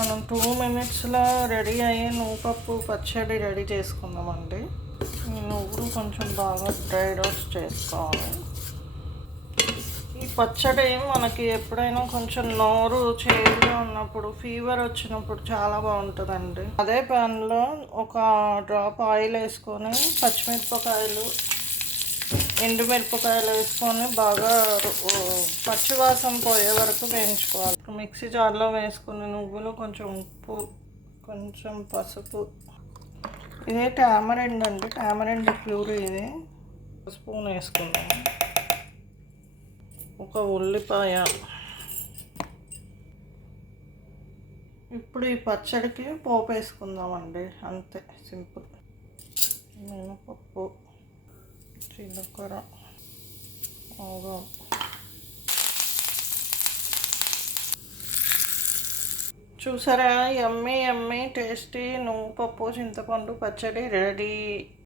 మనం టూ మినిట్స్లో రెడీ అయ్యి నువ్వు పప్పు పచ్చడి రెడీ చేసుకుందామండి. ఈ నువ్వులు కొంచెం బాగా డ్రై రోస్ట్ చేసుకోవాలి. ఈ పచ్చడి మనకి ఎప్పుడైనా కొంచెం నోరు చేదుగా ఉన్నప్పుడు ఫీవర్ వచ్చినప్పుడు చాలా బాగుంటుందండి. అదే ప్యాన్లో ఒక డ్రాప్ ఆయిల్ వేసుకొని పచ్చిమిరపకాయలు ఎండుమిరపకాయలు వేసుకొని బాగా పచ్చివాసం పచ్చివాసన పోయే వరకు వేయించుకోవాలి. మిక్సీ జార్లో వేసుకుని నువ్వులు కొంచెం ఉప్పు కొంచెం పసుపు. ఇదే టామరెండ్ అండి. టామరెండ్ ప్యూర్ ఇది. ఒక స్పూన్ వేసుకుందాం. ఒక ఉల్లిపాయ. ఇప్పుడు ఈ పచ్చడికి పోపు వేసుకుందామండి. అంతే సింపుల్. మినపప్పు. జీలకర్ర ఆవాలు. చూసారా? ఎమ్మె ఎమ్మి టేస్టీ నువ్వు పప్పు చింతపండు పచ్చడి రెడీ.